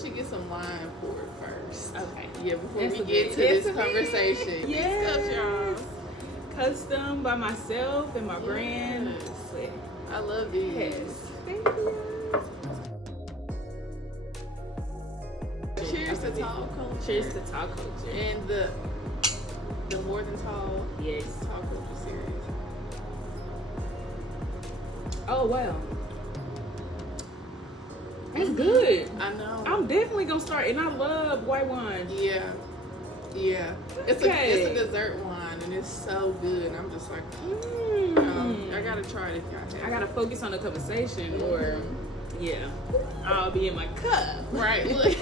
should get some wine poured first. Okay. Yeah, before we get to this conversation. Yes. Good stuff, y'all. Custom by myself and my brand. Yes. I love these. Yes. Thank you. Cheers to tall culture. Cheers to tall culture. And the More Than Tall. Yes. Tall Culture series. Oh wow. That's good. I know. I'm definitely gonna start, and I love white wine. Yeah. It's Okay. a dessert wine, and it's so good. And I'm just like, I gotta try it if y'all have. I gotta focus on the conversation, or I'll be in my cup. Right. Look.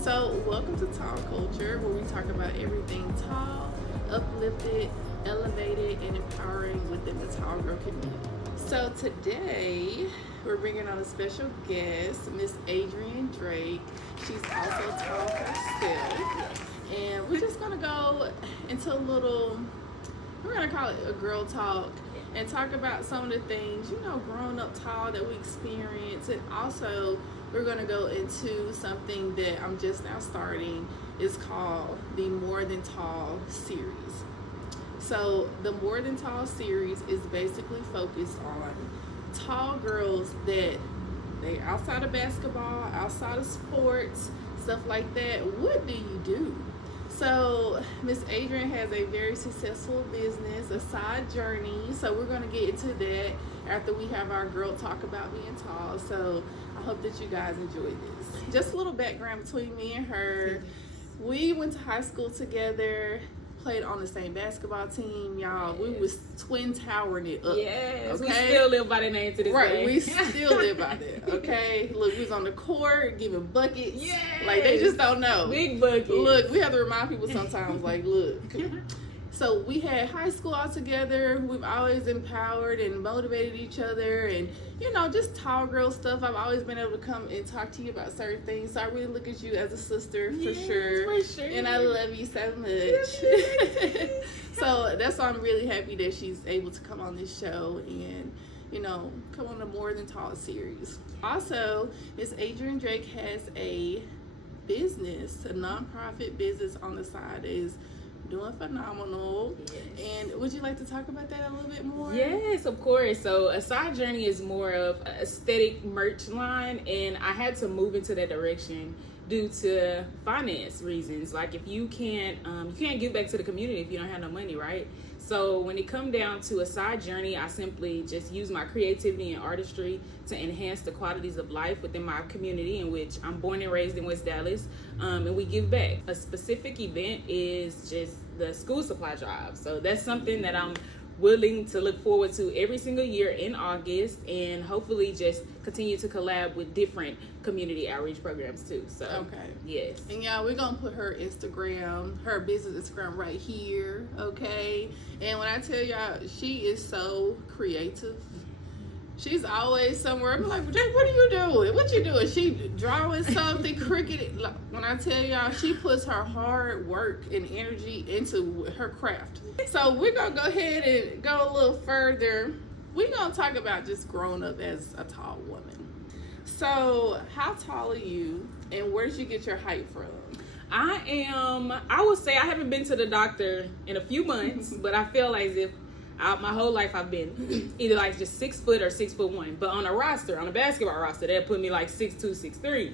So, welcome to Tall Culture, where we talk about everything tall, uplifted, elevated, and empowering within the tall girl community. So today, we're bringing on a special guest, Miss Adrienne Drake. She's also tall herself. And we're just gonna go into we're gonna call it a girl talk, and talk about some of the things, growing up tall that we experience. And also, we're gonna go into something that I'm just now starting. It's called the More Than Tall series. So the More Than Tall series is basically focused on tall girls that they outside of basketball, outside of sports, stuff like that. What do you do? So Miss Adrienne has a very successful business, Asidejourney. So we're going to get into that after we have our girl talk about being tall. So I hope that you guys enjoy this. Just a little background between me and her. We went to high school together, played on the same basketball team, y'all. We was twin towering it up. Yes, okay? We still live by the name to this day. Right, we still live by that. Okay, look, we was on the court giving buckets. Yes. Like they just don't know. Big buckets. Look, we have to remind people sometimes. Like, look. So we had high school all together. We've always empowered and motivated each other, and just tall girl stuff. I've always been able to come and talk to you about certain things. So I really look at you as a sister for sure. And I love you so much. So that's why I'm really happy that she's able to come on this show and come on the More Than Tall series. Also, Miss Adrienne Drake has a business, a nonprofit business on the side is doing phenomenal. Yes. And would you like to talk about that a little bit more? Yes, of course. So Asidejourney is more of an aesthetic merch line, and I had to move into that direction due to finance reasons. Like, if you can't give back to the community if you don't have no money, right? So when it come down to Asidejourney, I simply just use my creativity and artistry to enhance the qualities of life within my community, in which I'm born and raised in West Dallas, and we give back. A specific event is just the school supply drive. So that's something that I'm willing to look forward to every single year in August, and hopefully just continue to collab with different community outreach programs too. So okay, yes. And y'all, we're gonna put her business Instagram right here, okay? And when I tell y'all, she is so creative. She's always somewhere. I'm like, Jake, what are you doing? What you doing? She drawing something, cricket. Like, when I tell y'all, she puts her hard work and energy into her craft. So we're going to go ahead and go a little further. We're going to talk about just growing up as a tall woman. So how tall are you, and where did you get your height from? I would say I haven't been to the doctor in a few months, but I feel as if my whole life I've been either like just 6 foot or 6'1", but on a basketball roster, that put me like 6'2", 6'3".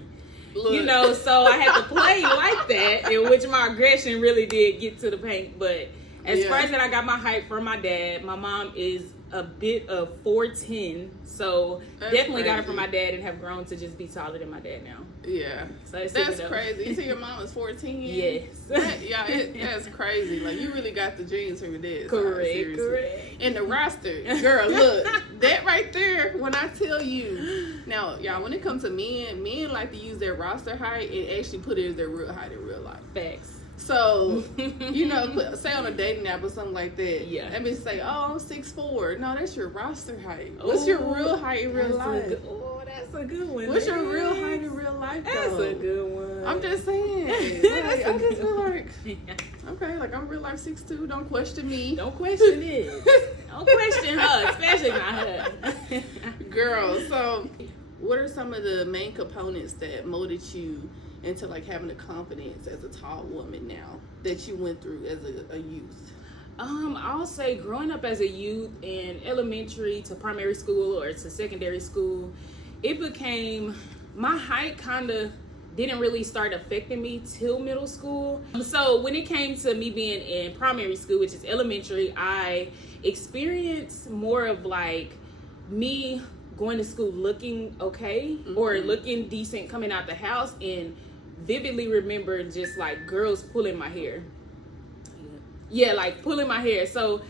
Look. So I had to play like that, in which my aggression really did get to the paint. But as far as that, I got my height from my dad. My mom is a bit of 4'10", so that's definitely crazy. Got it from my dad, and have grown to just be taller than my dad now. Yeah, so that's crazy. You see, your mom is 14. Yes. That's crazy. Like, you really got the genes from your dad. Correct. And the roster, girl, look, that right there. When I tell you, now, y'all, when it comes to men like to use their roster height and actually put it as their real height in real life. Facts. So, say on a dating app or something like that. Yeah. Let me say, I'm 6'4". No, that's your roster height. What's your real height in real life? That's a good one. What's your real height in real life, though? That's a good one. I'm just saying. I just feel like, okay, like, I'm real life 6'2". Don't question me. Don't question it. Don't question her, especially not her. Girl, so what are some of the main components that molded you into like having the confidence as a tall woman now that you went through as a youth? I'll say growing up as a youth in elementary to primary school or to secondary school, it became, my height kind of didn't really start affecting me till middle school. So when it came to me being in primary school, which is elementary, I experienced more of like me going to school looking okay or looking decent coming out the house, and vividly remember just like girls pulling my hair. Yeah, like pulling my hair. So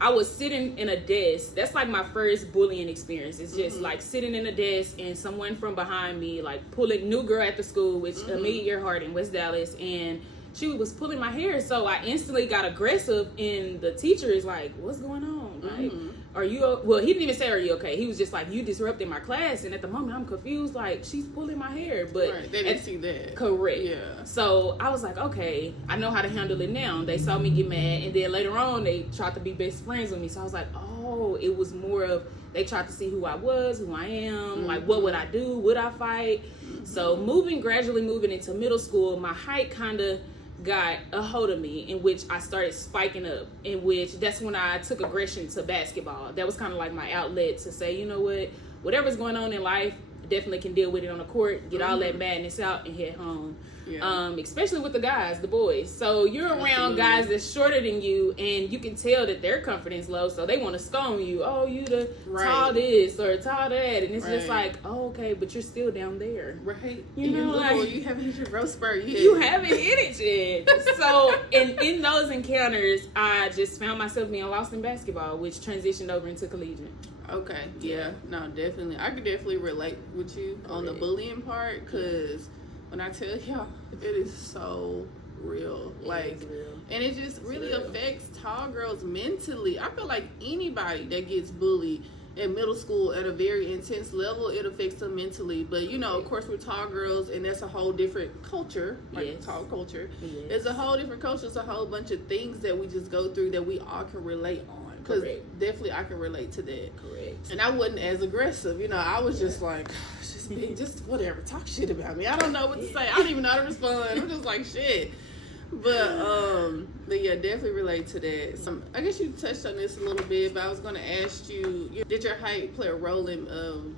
I was sitting in a desk. That's like my first bullying experience. It's just like sitting in a desk and someone from behind me, like pulling, new girl at the school, which Amelia Earhart in West Dallas, and she was pulling my hair. So I instantly got aggressive, and the teacher is like, what's going on? Like, are you, well, he didn't even say, are you okay? He was just like, you disrupted my class. And at the moment I'm confused, like, she's pulling my hair. But right, they didn't see that. Correct. Yeah. So I was like, okay, I know how to handle it now. They saw me get mad, and then later on they tried to be best friends with me. So I was like, oh, it was more of, they tried to see who I was, who I am, like what would I do, would I fight? So gradually moving into middle school, my height kind of got a hold of me, in which I started spiking up, in which that's when I took aggression to basketball. That was kind of like my outlet to say, you know what, whatever's going on in life, definitely can deal with it on the court, get all that madness out and head home. Yeah. Especially with the guys, the boys. So you're around guys that's shorter than you, and you can tell that their confidence low, so they want to stone you. Oh, you the tall this or tall that, and it's just like, oh, okay, but you're still down there, right? You know, like, you haven't hit your growth spurt yet. You haven't hit it yet. So, and in those encounters, I just found myself being lost in basketball, which transitioned over into collegiate. Okay, yeah, no, definitely. I could definitely relate with you on the bullying part, because when I tell y'all, it is so real. Like, and it just really affects tall girls mentally. I feel like anybody that gets bullied in middle school at a very intense level, it affects them mentally. But, you know, of course, we're tall girls, and that's a whole different culture, like tall culture. It's a whole different culture. It's a whole bunch of things that we just go through that we all can relate on. Because definitely I can relate to that. Correct. And I wasn't as aggressive. You know, I was just like, just whatever, talk shit about me. I don't know what to say. I don't even know how to respond. I'm just like, shit. But yeah, definitely relate to that. I guess you touched on this a little bit, but I was going to ask you, did your height play a role in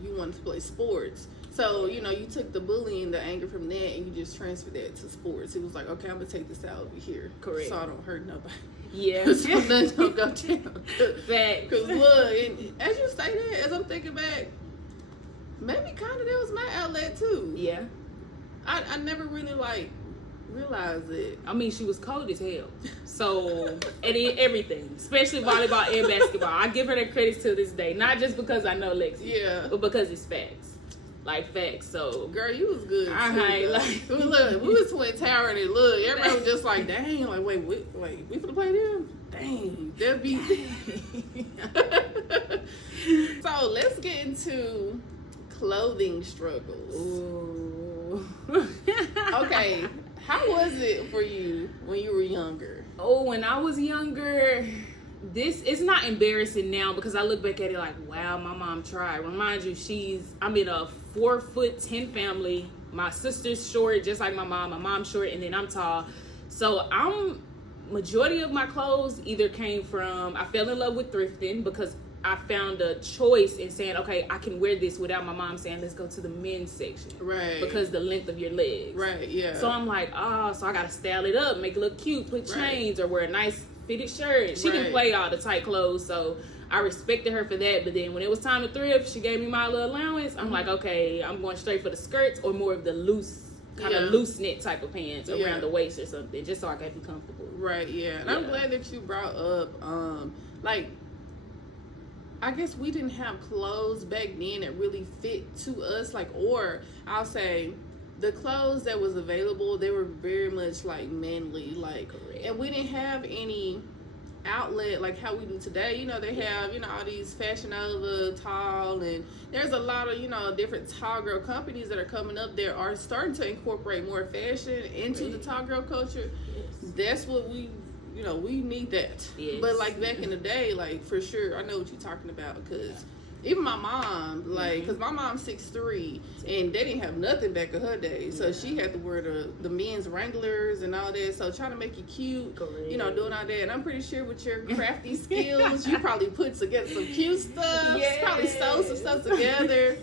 you wanted to play sports? So, you know, you took the bullying, the anger from that, and you just transferred that to sports. It was like, okay, I'm going to take this out over here. Correct. So I don't hurt nobody. Yeah. So nothing don't go down. Because look, and as you say that, as I'm thinking back, maybe kind of that was my outlet too. Yeah. I never really like realized it. I mean, she was cold as hell. So, and everything, especially volleyball and basketball. I give her the credits to this day. Not just because I know Lexi, but because it's facts. Like facts. So, girl, you was good. Look, we was Twin Tower, and look, everybody was just like, dang, like, wait, we finna play them? Dang, that'd be. So let's get into clothing struggles. Ooh. Okay, how was it for you when you were younger? Oh, when I was younger, it's not embarrassing now because I look back at it like, wow, my mom tried. Remind you, I'm in a 4'10" family. My sister's short, just like my mom's short, and then I'm tall. So majority of my clothes either came from, I fell in love with thrifting because I found a choice in saying, okay, I can wear this without my mom saying, let's go to the men's section. Right. Because the length of your legs. Right, yeah. So I'm like, so I got to style it up, make it look cute, put chains or wear a nice fitted shirt. She can play all the tight clothes, so I respected her for that. But then when it was time to thrift, she gave me my little allowance. I'm like, okay, I'm going straight for the skirts or more of the loose, kind of loose knit type of pants around the waist or something, just so I can be comfortable. Right, yeah. And I'm glad that you brought up, like, I guess we didn't have clothes back then that really fit to us, like, or I'll say the clothes that was available, they were very much like manly, like, and we didn't have any outlet like how we do today. You know, they have, you know, all these Fashion Nova, Tall, and there's a lot of, you know, different tall girl companies that are coming up there are starting to incorporate more fashion into the tall girl culture. That's what we need that. But like back in the day, like for sure, I know what you're talking about because Even my mom, like, because my mom's 6'3", and they didn't have nothing back in her day. So she had to wear the men's Wranglers and all that. So trying to make you cute, you know, doing all that. And I'm pretty sure with your crafty skills, you probably put together some cute stuff. Yes. Probably sewed some stuff together.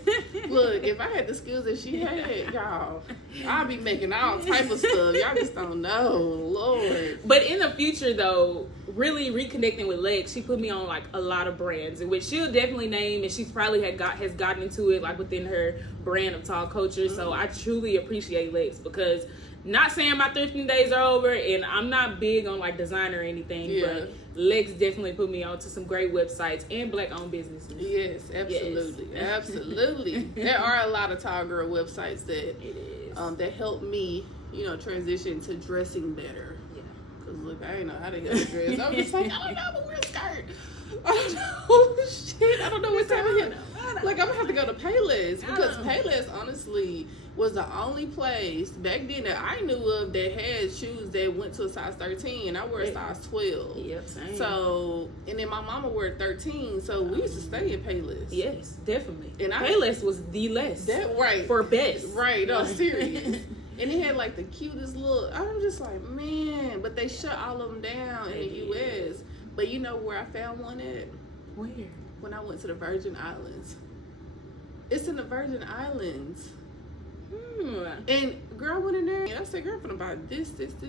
Look, if I had the skills that she had, y'all, I'd be making all type of stuff. Y'all just don't know, Lord. But in the future, though, really reconnecting with Lex, she put me on like a lot of brands, in which she'll definitely name, and she's probably has gotten into it like within her brand of tall culture. So I truly appreciate Lex, because not saying my thrifting days are over, and I'm not big on like design or anything, but Lex definitely put me on to some great websites and black-owned businesses. Yes, absolutely, absolutely. There are a lot of tall girl websites that that help me, you know, transition to dressing better. Look, I didn't know how to get a dress. I was just like, I don't know, I'm gonna wear a skirt. I don't know. Shit, I don't know what time of year. Like, I'm gonna have to go to Payless, because Payless, honestly, was the only place back then that I knew of that had shoes that went to a size 13. I wear a size 12. Yep, same. So, and then my mama wore 13, so we used to stay at Payless. Yes, definitely. And Payless was the right for best. Right, no, serious. And it had like the cutest little, I'm just like, man, but they shut all of them down in the U.S. But you know where I found one at? Where? When I went to the Virgin Islands. It's in the Virgin Islands. And girl, I went in there and I said, girl, I'm gonna buy this, that.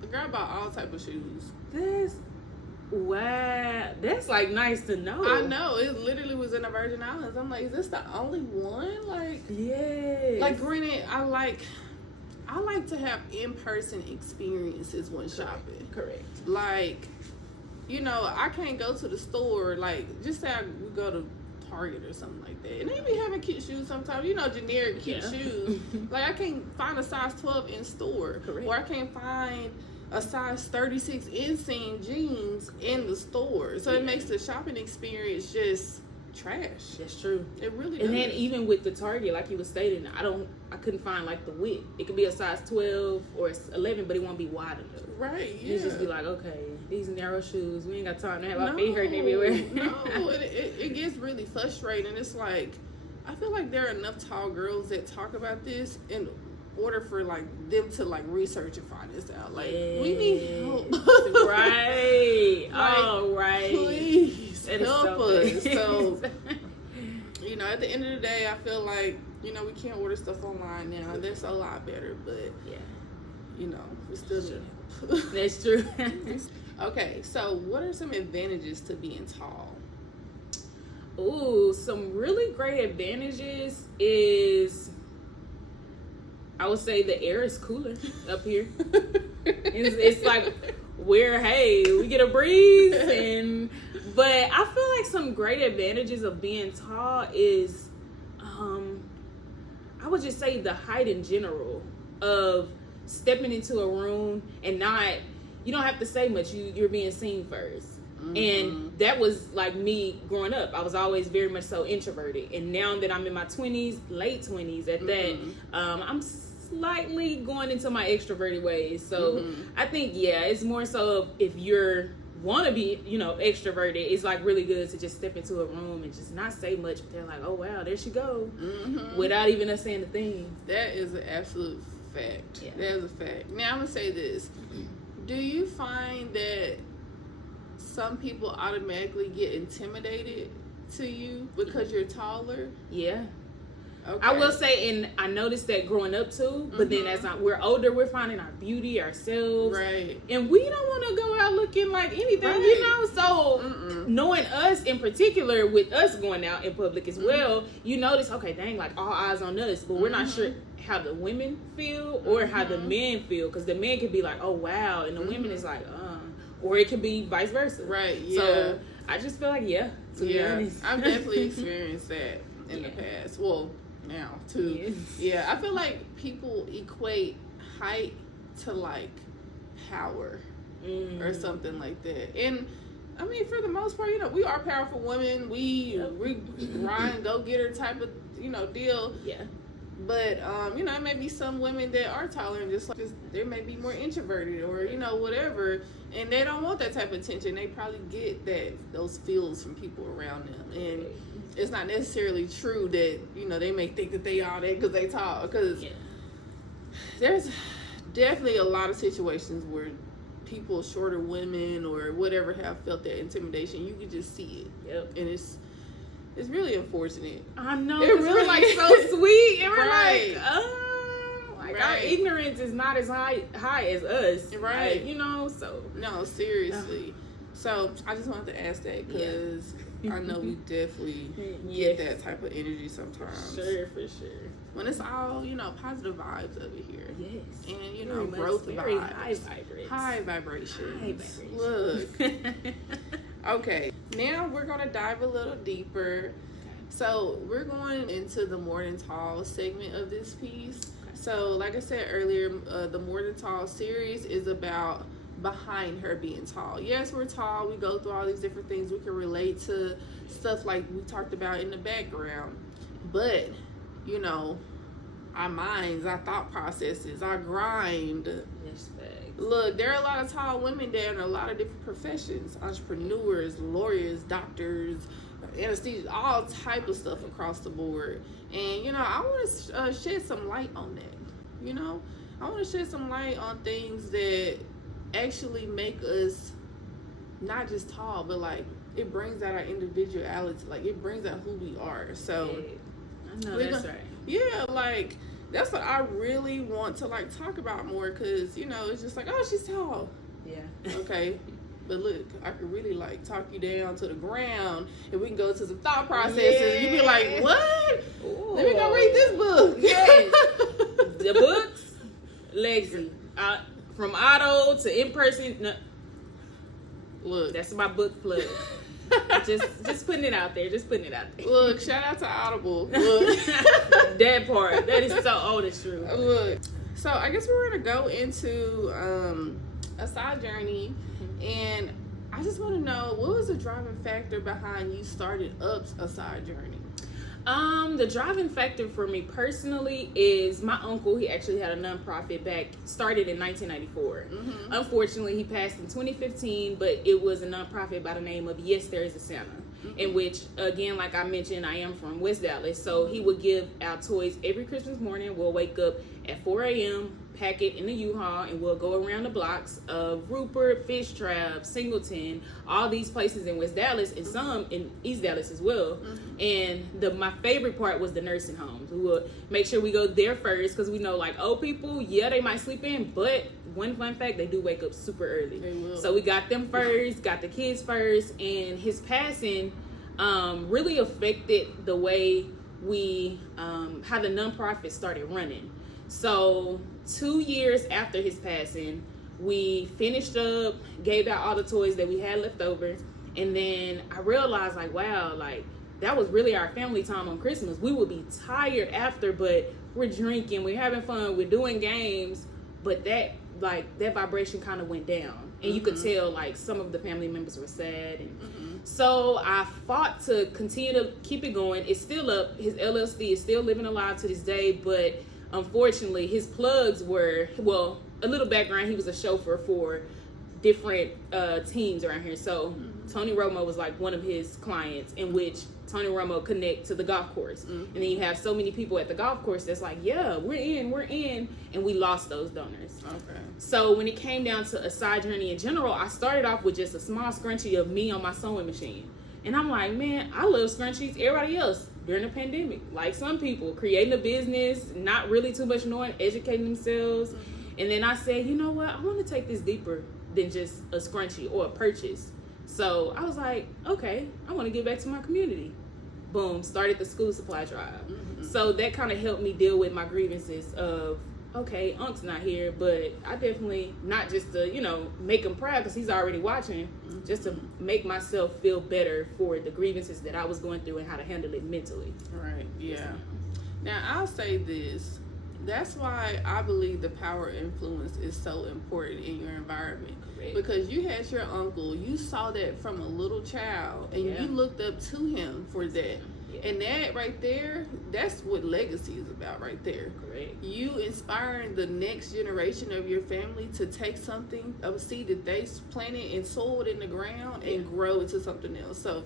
The girl bought all type of shoes. Wow, that's like nice to know. I know, it literally was in the Virgin Islands. I'm like, is this the only one? Like, yes. Like, granted, I like to have in-person experiences when shopping. Correct. Like, you know, I can't go to the store, like, just say we go to Target or something like that. And they be having cute shoes sometimes, you know, generic cute shoes. Like, I can't find a size 12 in store. Correct. Or I can't find a size 36 inseam jeans in the store. So it makes the shopping experience just trash. That's true. It really does. And then even with the Target, like you were stating, I couldn't find like the width. It could be a size 12 or 11, but it won't be wide enough. Right, yeah. You just be like, okay, these narrow shoes, we ain't got time to have our feet hurting everywhere. No, it gets really frustrating. It's like, I feel like there are enough tall girls that talk about this in order for like them to like research and find this out. Like, we need help. Right. Like, right. Please help us. So, so, you know, at the end of the day, I feel like, you know, we can't order stuff online now. That's a lot better, but you know, we still need help. That's true. Okay, so what are some advantages to being tall? Ooh, some really great advantages is, I would say the air is cooler up here. It's like we get a breeze, but I feel like some great advantages of being tall is, I would just say the height in general, of stepping into a room and you don't have to say much. You're being seen first. And that was like me growing up. I was always very much so introverted. And now that I'm in my 20s, late 20s at that, I'm slightly going into my extroverted ways. So I think, it's more so of if you're want to be, you know, extroverted, it's like really good to just step into a room and just not say much. But they're like, oh, wow, there she go. Without even us saying a thing. That is an absolute fact. Yeah. That is a fact. Now, I'm going to say this. Do you find that some people automatically get intimidated to you because you're taller? Yeah. Okay. I will say, and I noticed that growing up too, but then as we're older, we're finding our beauty ourselves. Right. And we don't want to go out looking like anything, you know? So knowing us in particular, with us going out in public as well, you notice, okay, dang, like all eyes on us, but we're not sure how the women feel or how the men feel, because the men can be like, oh, wow, and the women is like, or it could be vice versa. Right, yeah. So I just feel like, to be honest. I've definitely experienced that in the past. Well, now too. Yeah, I feel like people equate height to like power or something like that. And I mean, for the most part, you know, we are powerful women. We grind, go getter type of, you know, deal. Yeah. But you know, there may be some women that are taller and just they may be more introverted or, you know, whatever, and they don't want that type of attention. They probably get those feels from people around them. And it's not necessarily true that, they may think that they are that because they tall. Because there's definitely a lot of situations where people, shorter women or whatever, have felt that intimidation. You can just see it. Yep. And it's really unfortunate. I know. They're really like so sweet. And we're right. like our ignorance is not as high as us. Right. Like, so. No, seriously. So I just wanted to ask that because I know we definitely get that type of energy sometimes. Sure, for sure. When it's all, positive vibes over here. Yes. And, growth very vibes. High vibrations. High vibrations. Look. Okay. Now we're going to dive a little deeper. So we're going into the More Than Tall segment of this piece. So like I said earlier, the More Than Tall series is about behind her being tall. Yes, we're tall. We go through all these different things. We can relate to stuff like we talked about in the background. But, our minds, our thought processes, our grind. Look, there are a lot of tall women there in a lot of different professions. Entrepreneurs, lawyers, doctors, anesthesia, all type of stuff across the board. And, I want to shed some light on that. I want to shed some light on things that actually make us not just tall, but like it brings out our individuality, like it brings out who we are. So I know that's right. Yeah, like that's what I really want to like talk about more, because it's just like, oh, she's tall. Yeah. Okay. But look, I could really like talk you down to the ground, and we can go to some thought processes. Yeah. You be like, what? Ooh. Let me go read this book. Yes. The books, Lexi. From auto to in person. No. Look, that's my book plug. just putting it out there. Look, shout out to Audible. Look, that part. That is so old. It's true. Look, so I guess we're gonna go into Asidejourney, and I just want to know, what was the driving factor behind you started up Asidejourney? The driving factor for me personally is my uncle. He actually had a nonprofit started in 1994. Mm-hmm. Unfortunately, he passed in 2015, but it was a nonprofit by the name of Yes, There Is a Santa, mm-hmm. in which, again, like I mentioned, I am from West Dallas, so he would give out toys every Christmas morning. We'll wake up at 4 a.m., pack it in the U-Haul, and we'll go around the blocks of Rupert, Fish Trap, Singleton, all these places in West Dallas, and some in East Dallas as well. Mm-hmm. And my favorite part was the nursing homes. We would make sure we go there first, because we know, like, old people, they might sleep in, but one fun fact, they do wake up super early. They will. So we got them first, got the kids first, and his passing really affected the way we, how the nonprofit started running. So 2 years after his passing, we finished up, gave out all the toys that we had left over, and then I realized, like, wow, like, that was really our family time on Christmas. We would be tired after, but we're drinking, we're having fun, we're doing games, but that vibration kind of went down, and you could tell, like, some of the family members were sad, and so I fought to continue to keep it going. It's still up. His LLC is still living alive to this day, but unfortunately, his plugs were, well, a little background, he was a chauffeur for different teams around here. So Tony Romo was like one of his clients, in which Tony Romo connect to the golf course. And then you have so many people at the golf course that's like, yeah, we're in. And we lost those donors. Okay. So when it came down to Asidejourney in general, I started off with just a small scrunchie of me on my sewing machine. And I'm like, man, I love scrunchies. Everybody else, during the pandemic, like some people, creating a business, not really too much knowing, educating themselves. And then I said, you know what? I want to take this deeper than just a scrunchie or a purchase. So I was like, okay, I want to give back to my community. Boom, started the school supply drive. So that kind of helped me deal with my grievances of, okay, Unc's not here, but I definitely, not just to, make him proud because he's already watching, just to make myself feel better for the grievances that I was going through and how to handle it mentally. Right, yeah. Now, I'll say this. That's why I believe the power of influence is so important in your environment. Correct. Because you had your uncle, you saw that from a little child, and you looked up to him for that. Yeah. And that right there, that's what legacy is about right there. Correct. You inspiring the next generation of your family to take something, a seed that they planted and sowed in the ground and grow into something else. So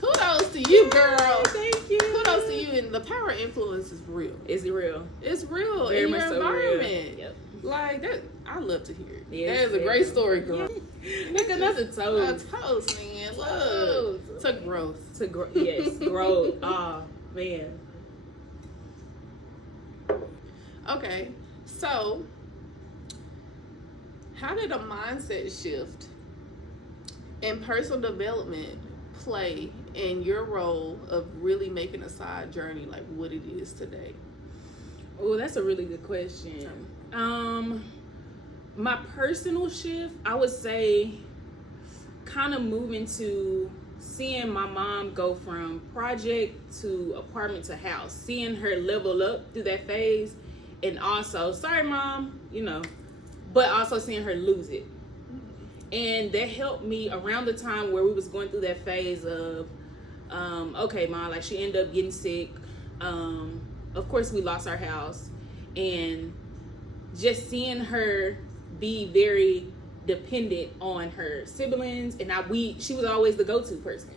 Kudos to you, girl. Thank you. Kudos to you. And the power of influence is real. It's real. It's real Very in much your so environment. real. Yep. Like that, I love to hear it. Yes, that is a great story, girl. Look, another toast. A toast, man. Look, to growth. Yes, growth. Oh man. Okay, so how did a mindset shift in personal development play in your role of really making Asidejourney like what it is today? Oh, that's a really good question. My personal shift, I would say, kind of moving to seeing my mom go from project to apartment to house, seeing her level up through that phase, and also, sorry mom, but also seeing her lose it. And that helped me around the time where we was going through that phase of, okay, mom, like she ended up getting sick. Of course, we lost our house, and just seeing her be very dependent on her siblings, and she was always the go-to person.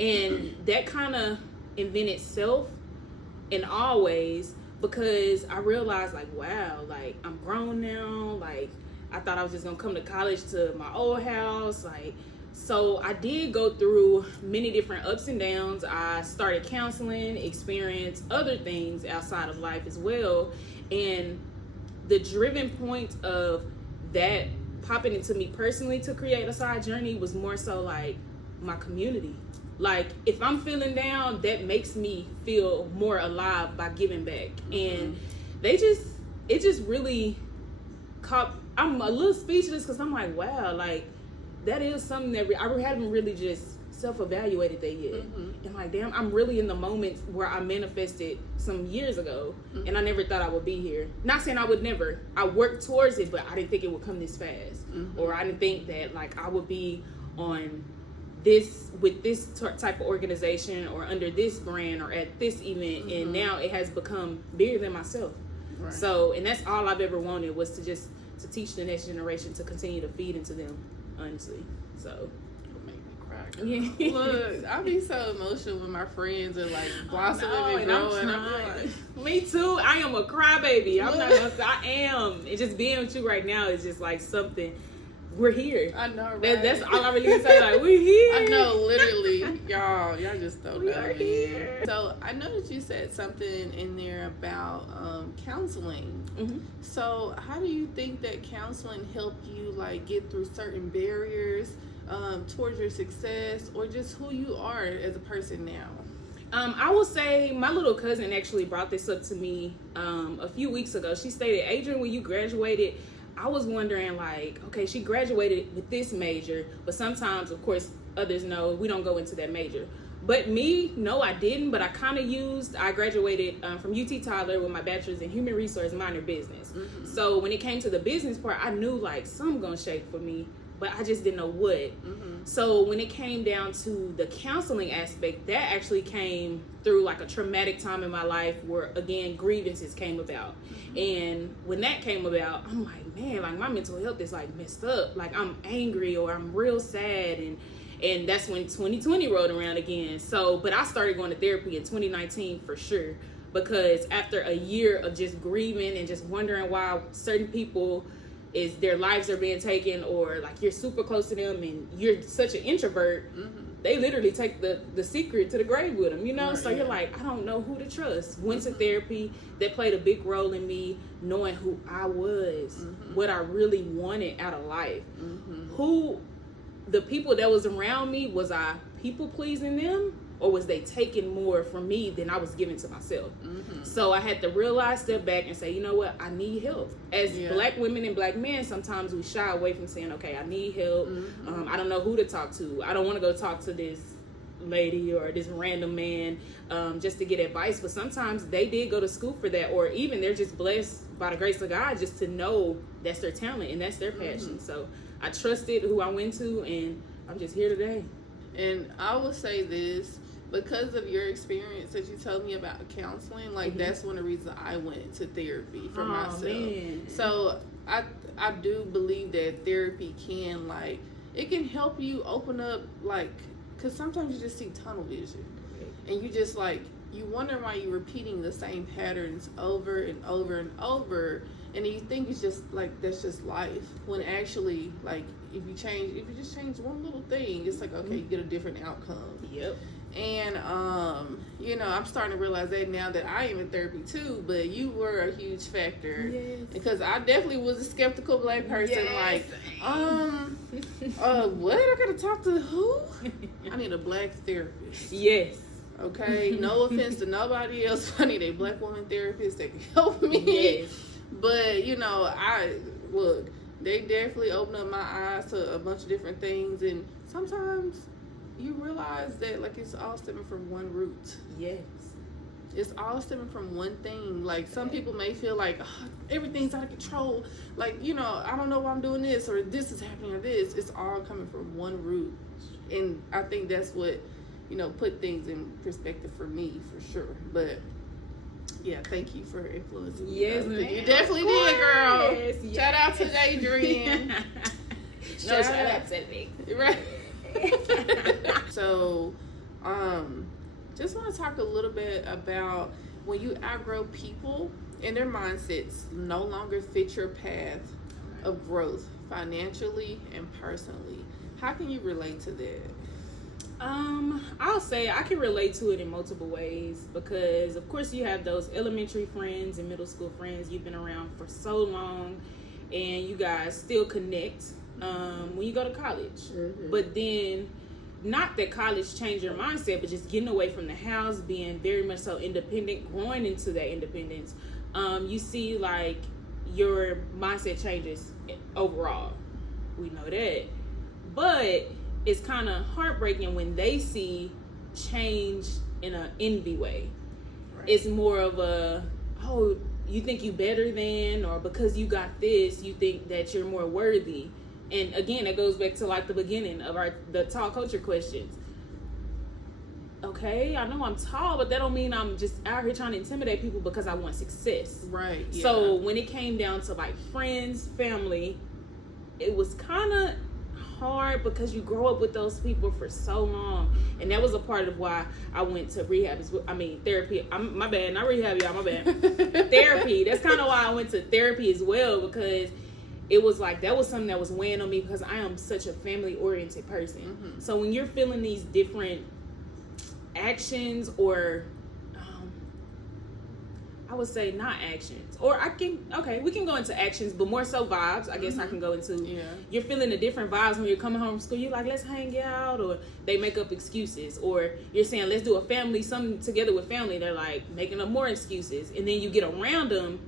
And that kind of invented self in all ways, because I realized, like, wow, like I'm grown now. Like I thought I was just gonna come to college to my old house, like. So I did go through many different ups and downs. I started counseling, experienced other things outside of life as well. And the driven point of that popping into me personally to create Asidejourney was more so like my community. Like if I'm feeling down, that makes me feel more alive by giving back. And it just really caught, I'm a little speechless because I'm like, wow, like that is something that I haven't really just self-evaluated that yet. And like, damn, I'm really in the moment where I manifested some years ago, and I never thought I would be here. Not saying I would never. I worked towards it, but I didn't think it would come this fast. Or I didn't think that like I would be on this with this type of organization or under this brand or at this event, and now it has become bigger than myself. Right. So, and that's all I've ever wanted, was to teach the next generation, to continue to feed into them. Honestly, so it'll make me cry. Yeah. Look, I be so emotional when my friends are like blossoming and growing. I'm like, me too. I am a crybaby. I'm not gonna say I am. And just being with you right now is just like something. We're here. I know, right? That's all I really can say. Like, we're here. I know, literally, y'all just don't know. We're here. So I know that you said something in there about counseling. So how do you think that counseling helped you like get through certain barriers towards your success, or just who you are as a person now? I will say my little cousin actually brought this up to me a few weeks ago. She stated, Adrienne, when you graduated, I was wondering, like, okay, she graduated with this major, but sometimes, of course, others know we don't go into that major. But me, no, I didn't, but I kind of I graduated from UT Tyler with my bachelor's in human resource, minor business. So when it came to the business part, I knew, like, something gonna shake for me, but I just didn't know what. So when it came down to the counseling aspect, that actually came through like a traumatic time in my life where, again, grievances came about. And when that came about, I'm like, man, like my mental health is like messed up. Like I'm angry or I'm real sad. And that's when 2020 rolled around again. So, but I started going to therapy in 2019 for sure, because after a year of just grieving and just wondering why certain people their lives are being taken, or like you're super close to them and you're such an introvert, they literally take the secret to the grave with them, Right, so you're like, I don't know who to trust. Went to therapy. That played a big role in me knowing who I was, what I really wanted out of life, who the people that was around me, was I people pleasing them, or was they taking more from me than I was giving to myself? So I had to realize, step back and say, you know what, I need help. As Black women and Black men, sometimes we shy away from saying, okay, I need help. I don't know who to talk to. I don't want to go talk to this lady or this random man just to get advice. But sometimes they did go to school for that, or even they're just blessed by the grace of God just to know that's their talent and that's their passion. So I trusted who I went to, and I'm just here today. And I will say this, because of your experience that you told me about counseling, like that's one of the reasons I went to therapy for myself. Man. So I do believe that therapy can, like, it can help you open up, like, because sometimes you just see tunnel vision, and you just like, you wonder why you're repeating the same patterns over and over and over, and then you think it's just like, that's just life, when actually, like, if you just change one little thing, it's like, okay, you get a different outcome. Yep. And you know, I'm starting to realize that now that I am in therapy too, but you were a huge factor. Yes. Because I definitely was a skeptical Black person. Yes. Like, what? I gotta talk to who? I need a Black therapist. Yes. Okay, no offense to nobody else. I need a Black woman therapist that can help me. Yes. But, you know, they definitely opened up my eyes to a bunch of different things, and sometimes you realize that, like, it's all stemming from one root. Yes. It's all stemming from one thing. Like, some people may feel like, oh, everything's out of control. Like, you know, I don't know why I'm doing this, or this is happening, or this. It's all coming from one root. And I think that's what, you know, put things in perspective for me, for sure. But, yeah, thank you for influencing me. Yes, You definitely did, girl. Yes. Shout out to Adrienne. Shout out to me. Right. So, just want to talk a little bit about when you outgrow people and their mindsets no longer fit your path of growth financially and personally. How can you relate to that? I'll say I can relate to it in multiple ways, because of course you have those elementary friends and middle school friends you've been around for so long, and you guys still connect when you go to college. Mm-hmm. But then, not that college changed your mindset, but just getting away from the house, being very much so independent, growing into that independence, you see like your mindset changes overall. We know that. But it's kind of heartbreaking when they see change in an envy way. Right. It's more of a, oh, you think you better than, or because you got this, you think that you're more worthy. And again, it goes back to like the beginning of the tall culture questions. Okay, I know I'm tall, but that don't mean I'm just out here trying to intimidate people because I want success. Right. Yeah. So when it came down to like friends, family, it was kind of hard because you grow up with those people for so long, and that was a part of why I went to rehab therapy. My bad, not rehab, y'all, my bad. Therapy. That's kind of why I went to therapy as well, because it was like that was something that was weighing on me, because I am such a family oriented person. Mm-hmm. So when you're feeling these different actions, or I would say not actions, or we can go into actions, but more so vibes. I guess I can go into, you're feeling the different vibes when you're coming home from school. You're like, let's hang out, or they make up excuses, or you're saying, let's do something together with family. They're like making up more excuses, and then you get around them.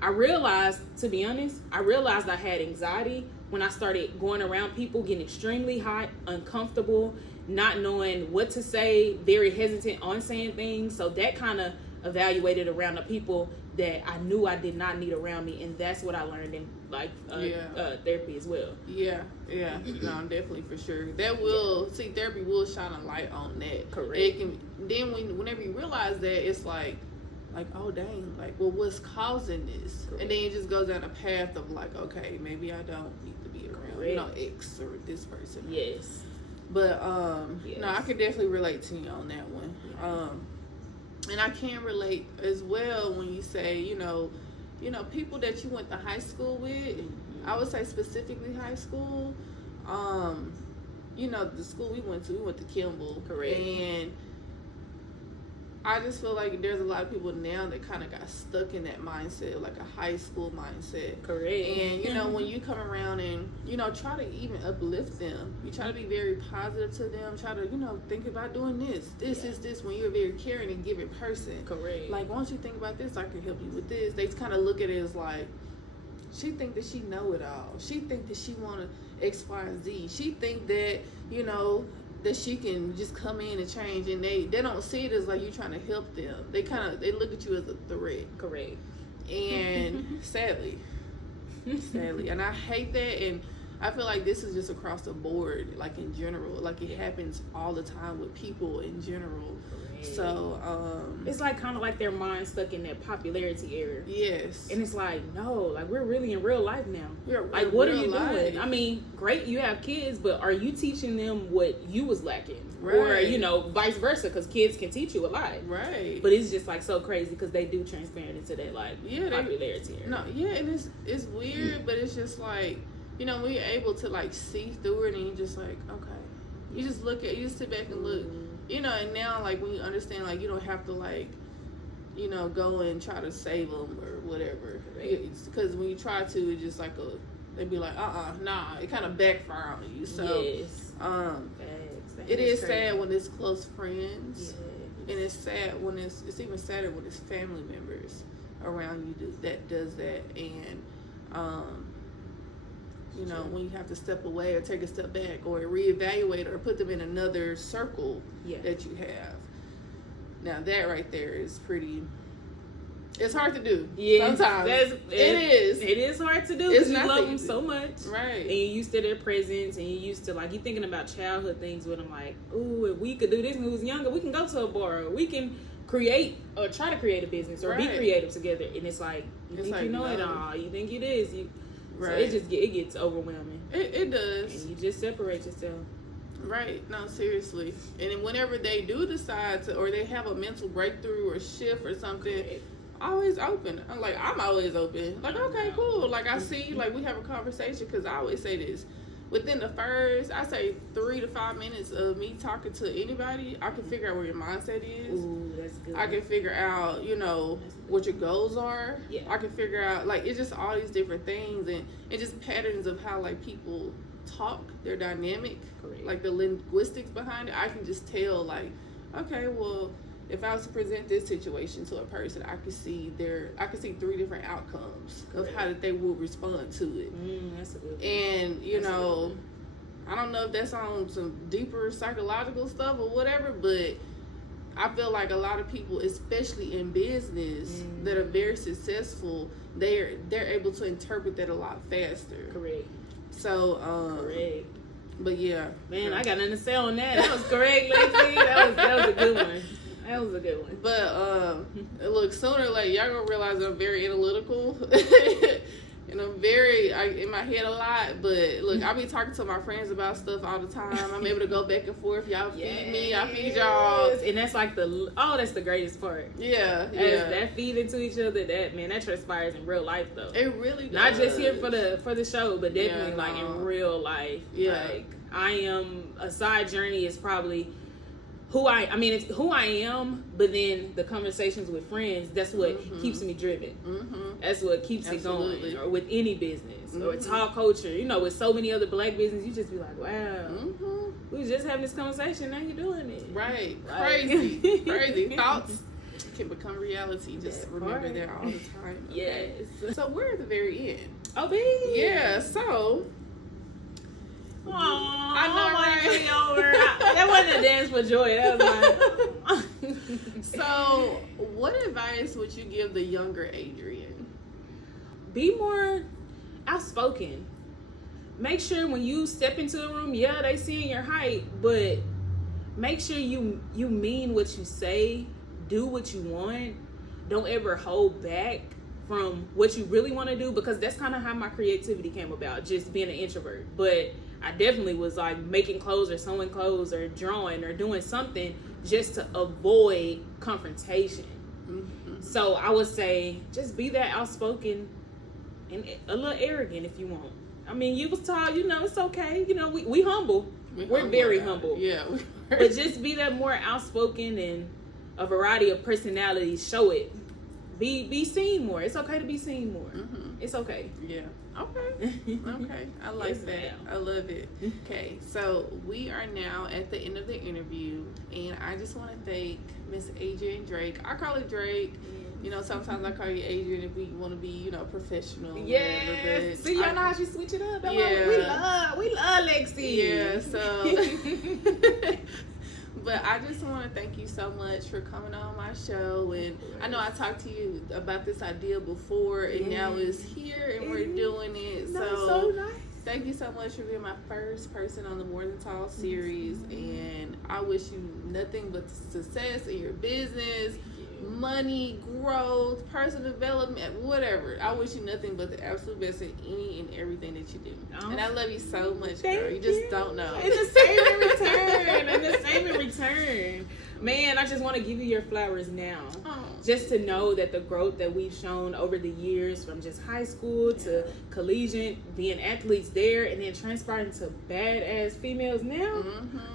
I realized I had anxiety when I started going around people, getting extremely hot, uncomfortable, not knowing what to say, very hesitant on saying things. So that kind of evaluated around the people that I knew I did not need around me, and that's what I learned in therapy as well. Yeah, no, definitely, for sure. Therapy will shine a light on that. Correct. It can, then whenever you realize that, it's like, oh dang, like, well, what's causing this? Correct. And then it just goes down a path of like, okay, maybe I don't need to be around, X or this person. Yes. But no, I can definitely relate to you on that one. And I can relate as well when you say, you know, people that you went to high school with. I would say specifically high school. The school we went to Kimball. Correct. And I just feel like there's a lot of people now that kind of got stuck in that mindset, like a high school mindset. Correct. And, when you come around and, try to even uplift them, you try to be very positive to them, try to, think about doing this. This is this, when you're a very caring and giving person. Correct. Like, why don't you think about this? I can help you with this. They kind of look at it as like, she think that she know it all. She think that she want to X, Y, and Z. She think that, that she can just come in and change, and they don't see it as like you trying to help them. They look at you as a threat. Correct. And sadly, and I hate that, and I feel like this is just across the board, like in general. Like it happens all the time with people in general. So it's like kind of like their mind stuck in that popularity era. Yes. And it's like, no, like we're really in real life now. Like what are you doing? I mean, great, you have kids, but are you teaching them what you was lacking? Right. Or, you know, vice versa, because kids can teach you a lot. Right. But it's just like so crazy because they do transparent into that like popularity era. No, yeah, and it's weird, but it's just like, you know, when you're able to like see through it and you just like, okay. You just you just sit back and look. You know, and now, like, when you understand, like, you don't have to, like, you know, go and try to save them or whatever. Because when you try to, it's just like they'd be like, nah. It kind of backfire on you. So, it is sad when it's close friends. Yes. And it's sad when it's even sadder when it's family members around you that does that. And, you know, when you have to step away or take a step back or reevaluate or put them in another circle that you have. Now that right there is it's hard to do. Yeah, sometimes it is hard to do because you love them so much, right? And you're used to their presence, and you're used to like you thinking about childhood things with them. Like, ooh, if we could do this when we was younger, we can go to a bar, or we can create or try to create a business or be creative together. And it's like you think you know it all, you think you this, right? So it gets overwhelming. It does, and you just separate yourself. Right. No, seriously. And then whenever they do decide to, or they have a mental breakthrough or shift or something, always open. I'm always open. Like, okay, cool. Like, I see, like, we have a conversation, because I always say this. Within the first, I say 3 to 5 minutes of me talking to anybody, I can figure out where your mindset is. Ooh, that's good. I can figure out, you know, what your goals are. Yeah. I can figure out, like, it's just all these different things and just patterns of how, like, people talk, their dynamic, like the linguistics behind it. I can just tell, like, okay, well, if I was to present this situation to a person, I could see 3 different outcomes of how that they will respond to it. That's a good one. And you know, I don't know if that's on some deeper psychological stuff or whatever, but I feel like a lot of people, especially in business, that are very successful, they're able to interpret that a lot faster. Correct. So, correct. But yeah, man, I got nothing to say on that. That was correct, Lexi. That was a good one. That was a good one. But look, sooner or later, y'all gonna realize I'm very analytical, and I'm in my head a lot. But look, I be talking to my friends about stuff all the time. I'm able to go back and forth. Y'all feed me, I feed y'all, and that's like that's the greatest part. Yeah. That feed into each other. That transpires in real life though. It really does. Not just here for the show, but definitely like in real life. Yeah. Like Asidejourney is probably it's who I am, but then the conversations with friends, that's what keeps me driven. That's what keeps it going. Or with any business, or talk culture. You know, with so many other Black businesses, you just be like, wow, we was just having this conversation, now you're doing it. Right. Crazy. Thoughts can become reality. Just remember that all the time. Okay? Yes. So we're at the very end. Oh, baby. Yeah, so... Aww, I know, right? That wasn't a dance for joy. That was like. So, what advice would you give the younger Adrienne? Be more outspoken. Make sure when you step into the room, they seeing your height, but make sure you mean what you say. Do what you want. Don't ever hold back from what you really want to do, because that's kind of how my creativity came about, just being an introvert. But I definitely was like making clothes or sewing clothes or drawing or doing something just to avoid confrontation. So I would say just be that outspoken and a little arrogant if you want. I mean, you was taught, it's okay. We humble. We're very humble. Yeah. But just be that more outspoken and a variety of personalities. Show it. Be seen more. It's okay to be seen more. It's okay. Yeah. Okay. I like that. I love it. Okay, so we are now at the end of the interview, and I just want to thank Miss Adrienne Drake. I call her Drake. Sometimes I call you Adrienne if we want to be, professional. Yeah. See, y'all know how she switch it up. We love Lexi. Yeah. So. But I just want to thank you so much for coming on my show. And I know I talked to you about this idea before, and now it's here, and we're doing it. So nice. thank you so much for being my first person on the More Than Tall series. And I wish you nothing but success in your business, money, growth, personal development, whatever. I wish you nothing but the absolute best in any and everything that you do. And I love you so much, girl. You just don't know. And the same in return. And the same in return. Man, I just want to give you your flowers now. Just to know that the growth that we've shown over the years, from just high school to collegiate, being athletes there, and then transpiring to badass females now.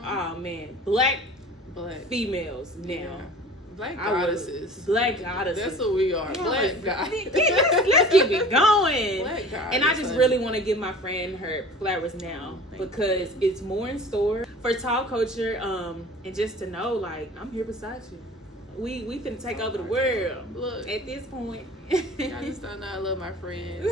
Oh man, black females now. Yeah. Black goddesses. Black goddesses. That's what we are. Black goddesses. Let's keep it going. Black goddesses. And I just really want to give my friend her flowers now, because it's more in store for tall culture. And just to know, like, I'm here beside you. We finna take over the world. Look, at this point. I just don't know. I love my friends.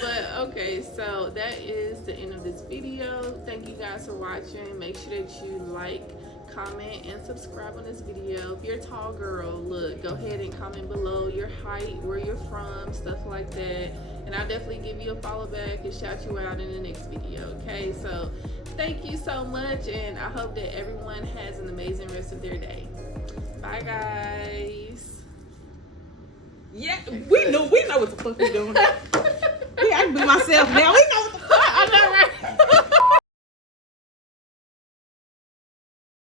But okay, so that is the end of this video. Thank you guys for watching. Make sure that you like, comment, and subscribe on this video. If you're a tall girl, look, go ahead and comment below your height, where you're from, stuff like that, and I'll definitely give you a follow back and shout you out in the next video. Okay, so thank you so much, and I hope that everyone has an amazing rest of their day. Bye, guys. Yeah, we know what the fuck we're doing. Yeah, I can be myself now. We know